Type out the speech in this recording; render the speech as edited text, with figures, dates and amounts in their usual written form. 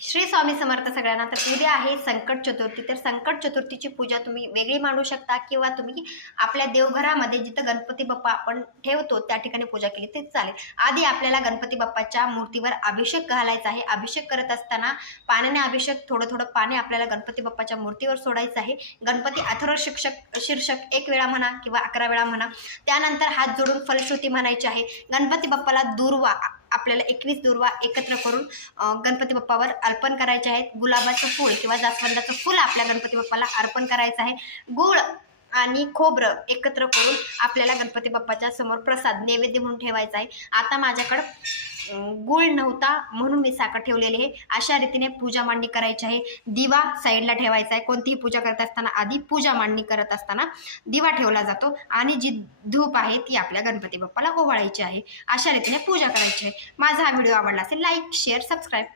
श्री स्वामी समर्थ सगळ्यांना। तर उद्या आहे संकट चतुर्थी। तर संकट चतुर्थीची पूजा तुम्ही वेगळी मांडू शकता किंवा तुम्ही आपल्या देवघरामध्ये जिथं गणपती बाप्पा आपण ठेवतो त्या ठिकाणी पूजा केली ते चालेल। आधी आपल्याला गणपती बाप्पाच्या मूर्तीवर अभिषेक घालायचा आहे। अभिषेक करत असताना पाण्याने अभिषेक थोडं थोडं पाणी आपल्याला गणपती बाप्पाच्या मूर्तीवर सोडायचं आहे। गणपती अथर्व शीर्षक 1 वेळा म्हणा किंवा 11 वेळा म्हणा। त्यानंतर हात जोडून फलश्रुती म्हणायची आहे। गणपती बाप्पाला दुर्वा आपल्याला 21 दुर्वा एकत्र करून गणपती बाप्पावर अर्पण करायचे आहेत। गुलाबाचं फूल किंवा जास्वंदाचं फूल आपल्या गणपती बाप्पाला अर्पण करायचं आहे। गूळ आणि खोबरं एकत्र करून आपल्याला गणपती बाप्पाच्या समोर प्रसाद नैवेद्य म्हणून ठेवायचा आहे। आता माझ्याकडे गूळ नव्हता म्हणून मी साखर ठेवलेली आहे। अशा रीतीने पूजा मांडणी करायची आहे। दिवा साईडला ठेवायचा आहे। कोणतीही पूजा करत असताना आधी पूजा मांडणी करत असताना दिवा ठेवला जातो आणि जी धूप आहे ती आपल्या गणपती बाप्पाला ओवाळायची आहे। अशा रीतीने पूजा करायची आहे। माझा हा व्हिडिओ आवडला असेल लाईक शेअर सबस्क्राईब